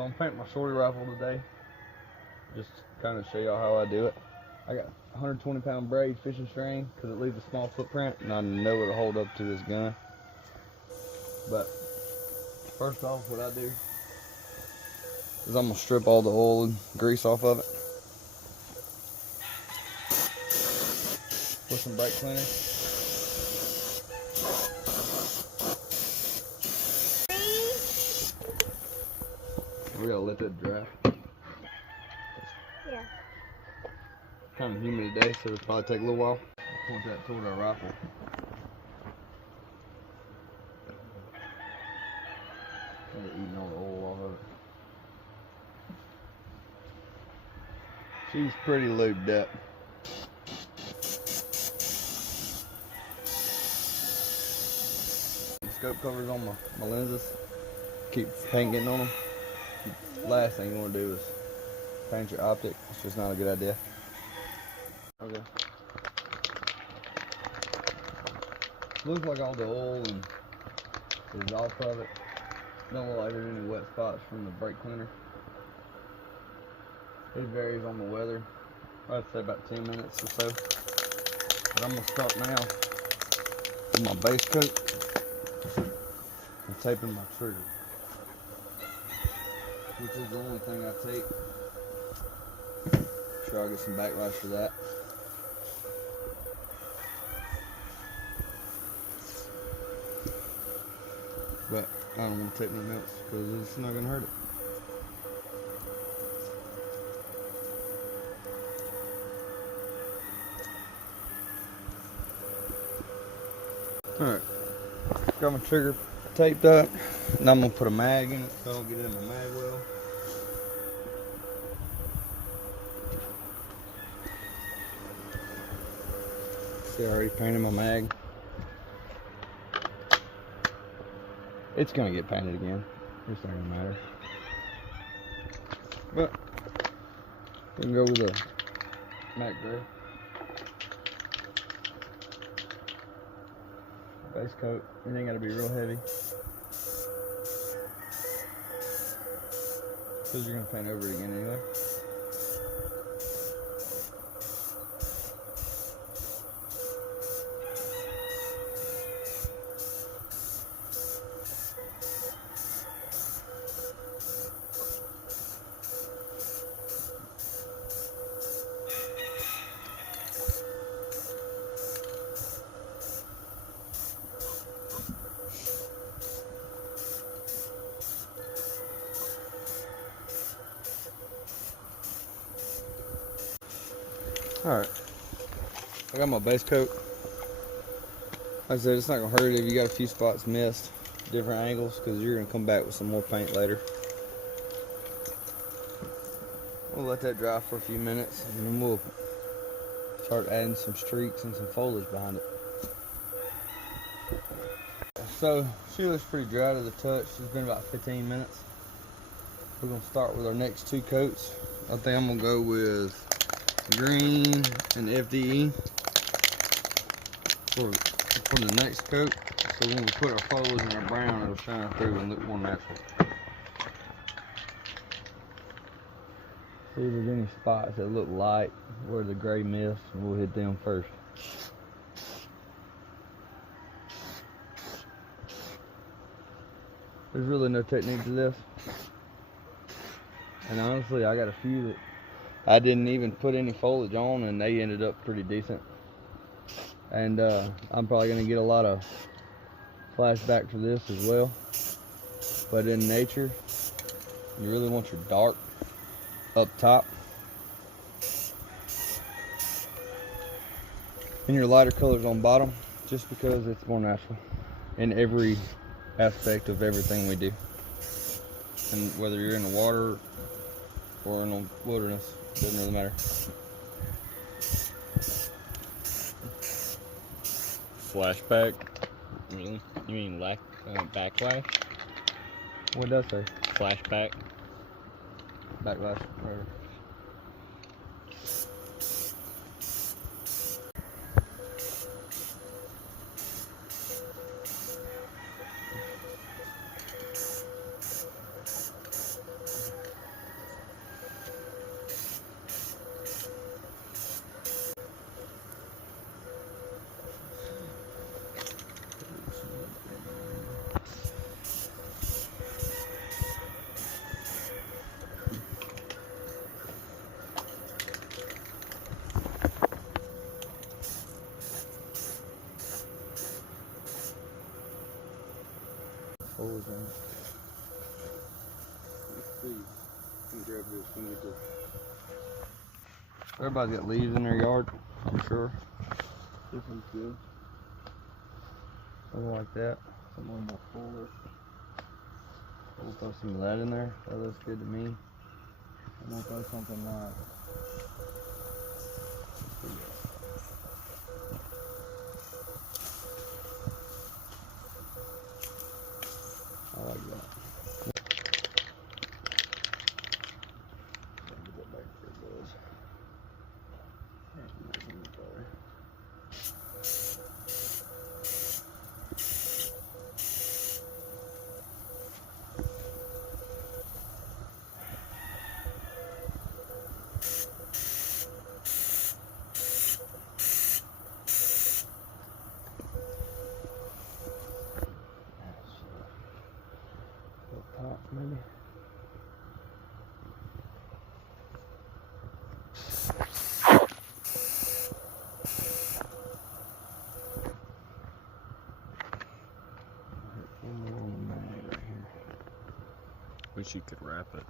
So I'm painting my shorty rifle today. Just kind of show y'all how I do it. I got 120 pound braid fishing string because it leaves a small footprint and I know it'll hold up to this gun. But first off, what I do is I'm gonna strip all the oil and grease off of it. With some brake cleaner. We gotta let that dry. Yeah. Kind of humid today, so it'll probably take a little while. Point that toward our rifle. Kind of eating all the oil off of it. She's pretty lubed up. Scope covers on my lenses. Keep paint getting on them. Last thing you want to do is paint your optic. It's just not a good idea. Okay. Looks like all the oil is off of it. Don't look like there's any wet spots from the brake cleaner. It varies on the weather. I'd say about 10 minutes or so. But I'm gonna start now with my base coat and taping my trigger, which is the only thing I tape. Sure, I'll get some backlash for that. But I don't want to tape nothing else because it's not gonna hurt it. Alright, got my trigger taped up. Now I'm gonna put a mag in it so I don't get it in my mag well. See, I already painted my mag. It's gonna get painted again. It's not gonna matter. But we can go with a matte gray. Base coat. It ain't gotta be real heavy, because you're gonna paint over it again anyway. Alright, I got my base coat. Like I said, it's not gonna hurt if you got a few spots missed, different angles, because you're gonna come back with some more paint later. We'll let that dry for a few minutes and then we'll start adding some streaks and some foliage behind it. So she looks pretty dry to the touch. It's been about 15 minutes. We're gonna start with our next two coats. I think I'm gonna go with green and FDE for the next coat. So when we put our foliage in our brown, it'll shine through and look more natural. See if there's any spots that look light where the gray missed, and we'll hit them first. There's really no technique to this. And honestly, I got a few that I didn't even put any foliage on and they ended up pretty decent. And I'm probably gonna get a lot of flashback for this as well. But in nature, you really want your dark up top and your lighter colors on bottom, just because it's more natural in every aspect of everything we do. And whether you're in the water or in the wilderness, doesn't really matter. Flashback? Really? You mean backlash? What does that say? Flashback? Backlash. Or holes in it. Let's see. Let me grab this. Let me get this. Everybody's got leaves in their yard, I'm sure. This one's good. Something like that. Something more fuller. We'll throw some of that in there. That looks good to me. And we'll throw something like. I like that. Get that back there, boys. Top, maybe. Wish you could wrap it.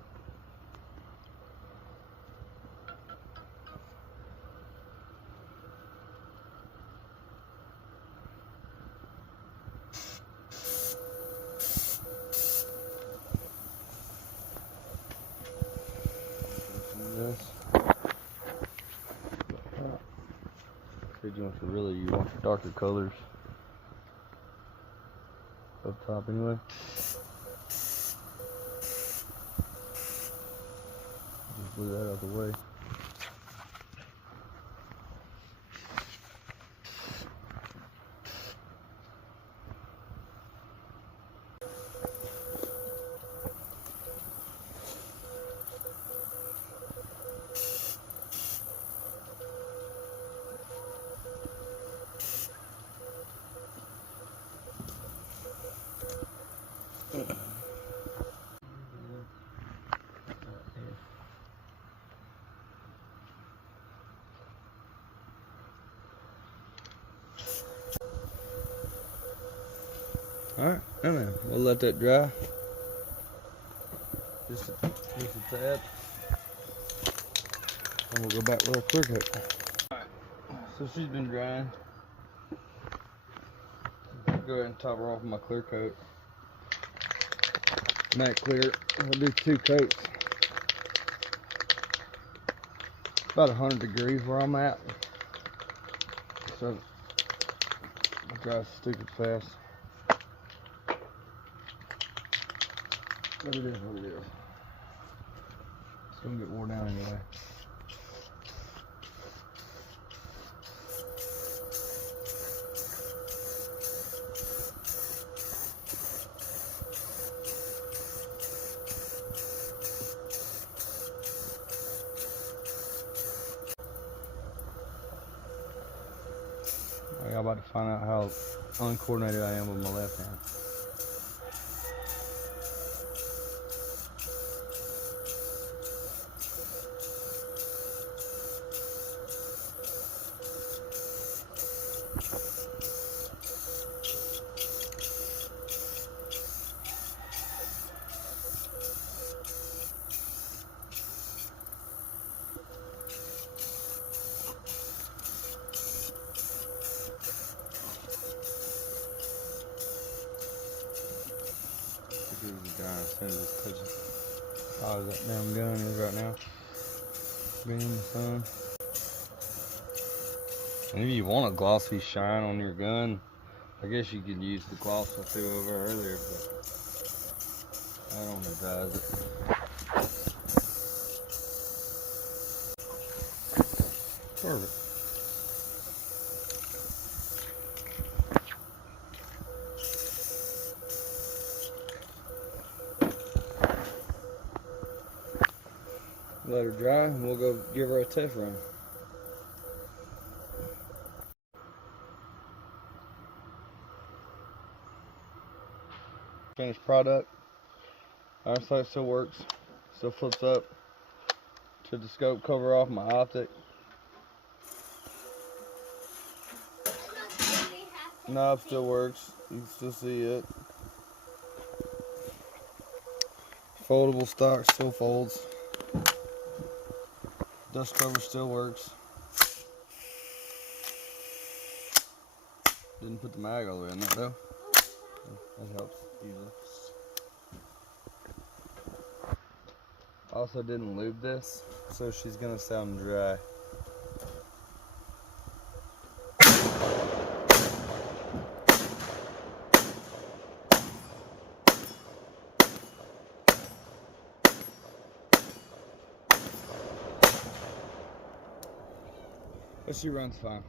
You want your darker colors up top anyway. Just blew that out of the way. Alright, then we'll let that dry. Just a tad. And we'll go back with our clear coat. Alright, so she's been drying. Go ahead and top her off with my clear coat. Matte clear. I'll do 2 coats. About 100 degrees where I'm at. So it dries stupid fast. But it is what it is. It's gonna get wore down anyway. I'm about to find out how uncoordinated I am with my left hand. Oh, that damn gun is right now. Being in the sun. And if you want a glossy shine on your gun, I guess you could use the gloss I threw over earlier, but I don't advise it. Perfect. Let her dry and we'll go give her a test run. Finished product. Our sight still works. Still flips up. Took the scope cover off my optic. Knob still works. You can still see it. foldable stock, still folds. Dust cover still works. Didn't put the mag all the way in that though. That helps usually. Also didn't lube this, so she's gonna sound dry. But she runs fine.